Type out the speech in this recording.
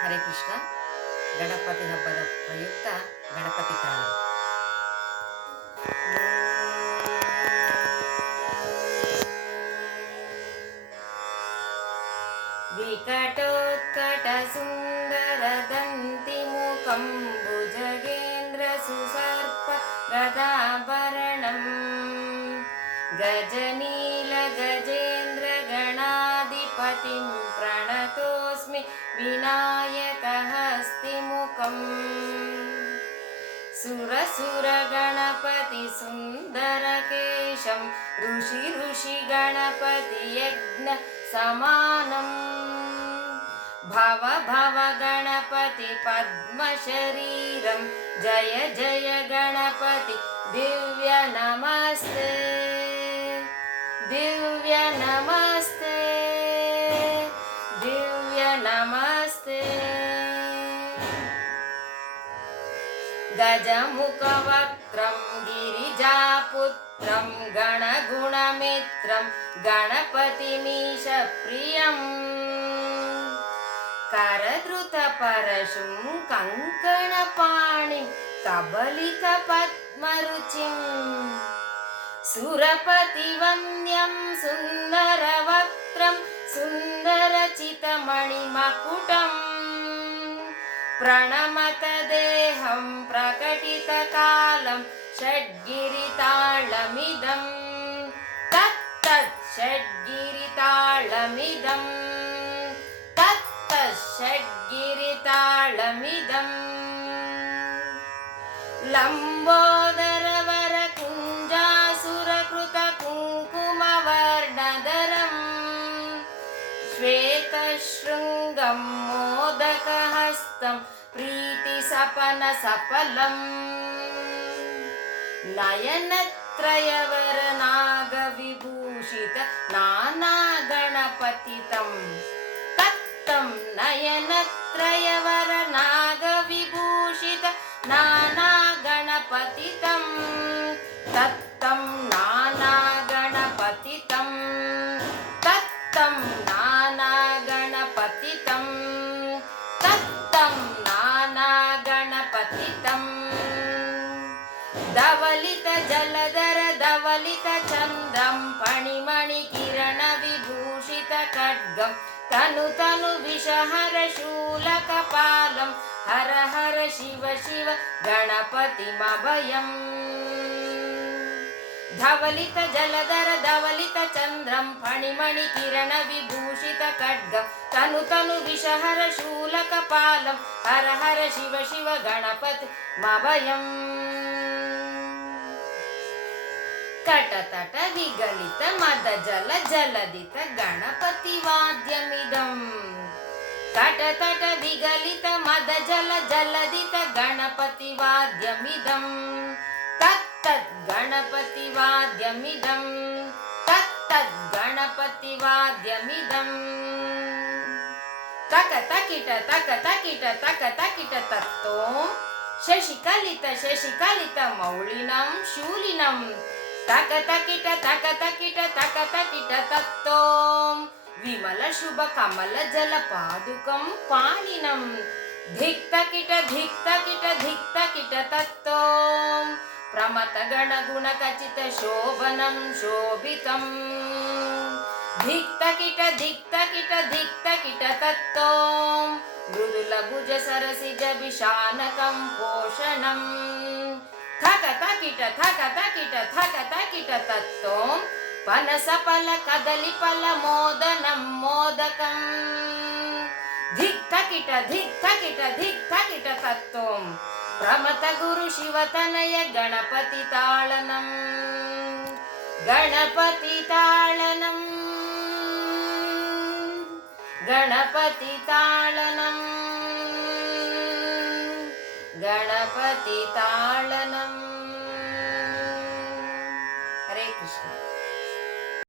ಹರೇ ಕೃಷ್ಣ. ಗಣಪತಿ ಹಬ್ಬದ ಪ್ರಯುಕ್ತ ಗಣಪತಿ ತಾಳ. ವಿಕಟೋತ್ಕಟ ಸುಂದರ ದಂತಿ ಮುಖಂ ಭುಜಗೇಂದ್ರ ಸುಸರ್ಪ ಗದಾಭರಣಂ ಗಜನೀಲ ಗಜೇಂದ್ರ ಗಣಾಧಿಪತಿಂ ಪ್ರಣತೋಸ್ಮಿ ವಿನಾಯಕ ಹಸ್ತಿಮುಖಂ ಸುರಸುರ ಗಣಪತಿ ಸುಂದರ ಕೇಶಂ ಋಷಿ ಋಷಿ ಗಣಪತಿ ಯಜ್ಞ ಸಮಾನಂ ಭವ ಭವ ಗಣಪತಿ ಪದ್ಮ ಶರೀರಂ ಜಯ ಜಯ ಗಣಪತಿ ದಿವ್ಯ ನಮಸ್ತೆ ದಿವ್ಯ ನಮಸ್ತೆ ದಿವ್ಯ ನಮಸ್ತೆ. ಗಜಮುಖವಕ್ತ್ರಂ ಗಿರಿಜಾಪುತ್ರಂ ಗಣಗುಣಮಿತ್ರಂ ಗಣಪತಿಮೀಶ ಪ್ರಿಯಂ ಕರಧೃತ ಪರಶುಂ ಕಂಕಣಪಾಣಿಂ ಕಬಲಿತ ಪದ್ಮರುಚಿಂ ಸುರಪತಿವಂದ್ಯಂ ಸುಂದರವಕ್ತ್ರಂ ಸುಂದರಚಿತಮಣಿಮಕುಟಂ ಪ್ರಣಮತ ದೇಹಂ ಪ್ರಕಟಿತಕಾಲಂ ಷಡ್ಗಿರಿತಾಳಮಿದಂ ತತ್ತತ್ ಷಡ್ಗಿರಿತಾಳಮಿದಂ ತತ್ತತ್ ಷಡ್ಗಿರಿತಾಳಮಿದಂ ಲಂಬೋದರವರ ಕುಂಜಾಸುರಕೃತ ಕುಂಕುಮವರ್ಣಧರಂ ಶ್ವೇತಶೃಂಗಂ ಮೋದಕಹಸ್तं ಪ್ರೀತಿಸಪನ ಸಫಲಂ ನಯನತ್ರಯವರ ನಾಗವಿಭೂಷಿತ ನಾನಾ ಗಣಪತಿತಂ ತತ್ತಂ ನಯನತ್ರಯವರ ನಾಗವಿಭೂಷಿತ ನಾನಾ ಗಣಪತಿತಂ ತತ್ತಂ ನಾನಾ ಗಣಪತಿತಂ ತತ್ತಂ ನಾನಾ ಗಣಪತಿತಂ ತತ್ತಂ ನಾನಾ ಗಣಪತಿತಂ ಧವಲಿತ ಜಲಧರ ಧವಲಿತ ಚಂದ್ರಂ ಫಣಿಮಣಿ ಕಿರಣ ವಿಭೂಷಿತ ಖಡ್ಗಂ ತನು ತನು ವಿಷಹರ ಶೂಲಕಪಾಲಂ ಹರ ಹರ ಶಿವ ಶಿವ ಗಣಪತಿಮಭಯಂ ಧವಲಿತ ಜಲಧರ ಧವಲಿತ ಚಂದ್ರಂ ಫಣಿಮಣಿ ಕಿರಣ ವಿಭೂಷಿತ ಖಡ್ಗಂ ತನು ತನು ವಿಷಹರ ಶೂಲಕಪಾಲಂ ಹರ ಹರ ಶಿವ ಶಿವ ಗಣಪತಿಮಭಯಂ ಕಟತಟ ವಿಗಲಿತ ಮದ ಜಲ ಜಲದಿತ ಗಣಪತಿ ವಾದ್ಯಮಿದಂ ಕಟತಟ ವಿಗಲಿತ ಮದ ಜಲ ಜಲದಿತ ಗಣಪತಿ ವಾದ್ಯಮಿದಂ ತತ್ತದ್ ಗಣಪತಿ ವಾದ್ಯಮಿದಂ ತತ್ತದ್ ಗಣಪತಿ ವಾದ್ಯಮಿದಂ ತಕ ತಕಿಟ ತಕ ತಕಿಟ ತಕ ತಕಿಟ ತತ್ತೋಂ ಶಶಿಕಲಿತ ಮೌಳಿನಂ ಶೂಲಿನಂ ತಕ ತಕಿಟ ತತ್ತೋಂ ವಿಮಲ ಶುಭ ಕಮಲ ಜಲ ಪಾದುಕಂ ಪಾಣಿನಂ ಧಿಕ್ತಕಿಟ ತತ್ತೋಂ ಪ್ರಮತ ಗಣಗುಣ ಖಚಿತ ಶೋಭನಂ ಶೋಭಿತಂ ಧಿಕ್ತಕಿಟ ತತ್ತೋಂ ಮೃದುಲ ಭುಜ ಸರಸಿಜ ವಿಶಾನಕಂ ಪೋಷಣಂ ಥಕ ತಕಿಟ ತತ್ತೋಂ ಪನಸ ಫಲ ಕದಲಿ ಫಲ ಮೋದನಂ ಮೋದಕಂ ಧಿಕ್ತಕಿಟ ತತ್ತೋಂ ಪ್ರಮತ ಗುರು ಶಿವತನಯ ಗಣಪತಿ ತಾಳನಂ ಗಣಪತಿ ತಾಳನಂ ಗಣಪತಿ ತಾಳನಂ ಗಣಪತಿ ತಾಳನಂ.